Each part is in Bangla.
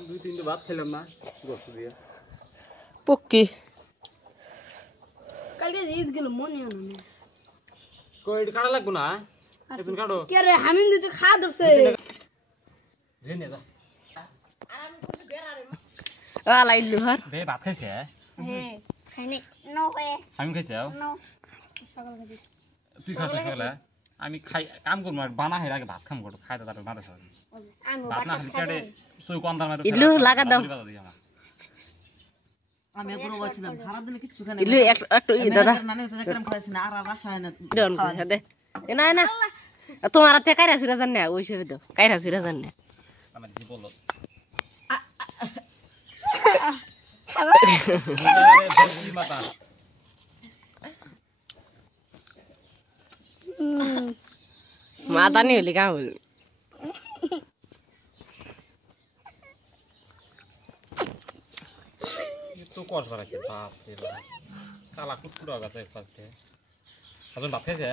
দুই তিনটে ভাত খেলাম না গোস্ত দিয়ে পক্কি কালকে ঈদ গেল মনে হয় না কই কাটা লাগবো না এখন কাটো কে রে হামিন দিতে খা ধরছে রেনে যা লাইলু হার বে ভাত খাইছে হ্যাঁ খাইনি নো হয় আমি খাইছে নো সকাল খাইছি তুই খাস সকালে আমি খাই কাম করব আর বানা হের আগে ভাত খাম করব খাইতে তার মারা সব আমি ভাত না খাইতে সই কোন দাম ইলু লাগা দাও আমি একবার বলছিলাম সারা দিনে কিচ্ছু খাই না ইলু একটু দাদা নানি তো একদম খাইছি না আর বাসা হয় না দেন দে না না তোমার হাতে কাইরা সুরা জান না ওই সবে দাও কাইরা সুরা জান না আমার জি বললো মাতা মাতা নি হলি কা হল তো কর বাড়াইছে বাপ রে বাপ কালা কুটকুড়া গাছে ফাস্টে আজন ভাত খাইছে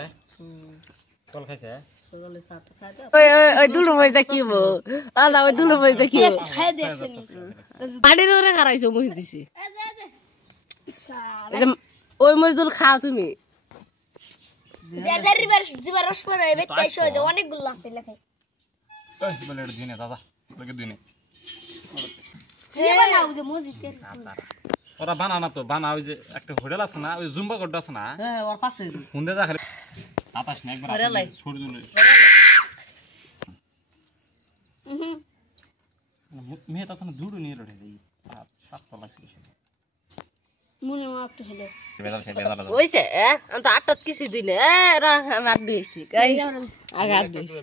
কল খাইছে সকালে সাত খাই দাও ওই ওই ওই দুলো মই দেখিবো আলা ওই দুলো মই দেখিবো খাই দেখছেন বাড়ির ওরে খারাইছো মই দিছি ওই মজদুল খাও তুমি যাদের জিবার রস পরে বেতাই শো যে অনেকগুলো আছে লেখা এই বলে এটা দিনে দাদা লগে দিনে হে বানাও যে মসজিদের ওরা বানানা তো বানা ওই যে একটা হোটেল আছে না ওই জুম্বা গড্ড আছে না হ্যাঁ ওর পাশে হুন্ডে যা খালি আতাশ না একবার আরে লাই। ছড়ি দিলে মেয়ে তো তখন দুটো নিয়ে লড়ে যাই সাত পা লাগছে মনে মাপতে হলো বেদাল সে বেদাল ওইছে আমি তো আটত কিছু দিনে এ রা আমার দিছি গাইস আগা দিছি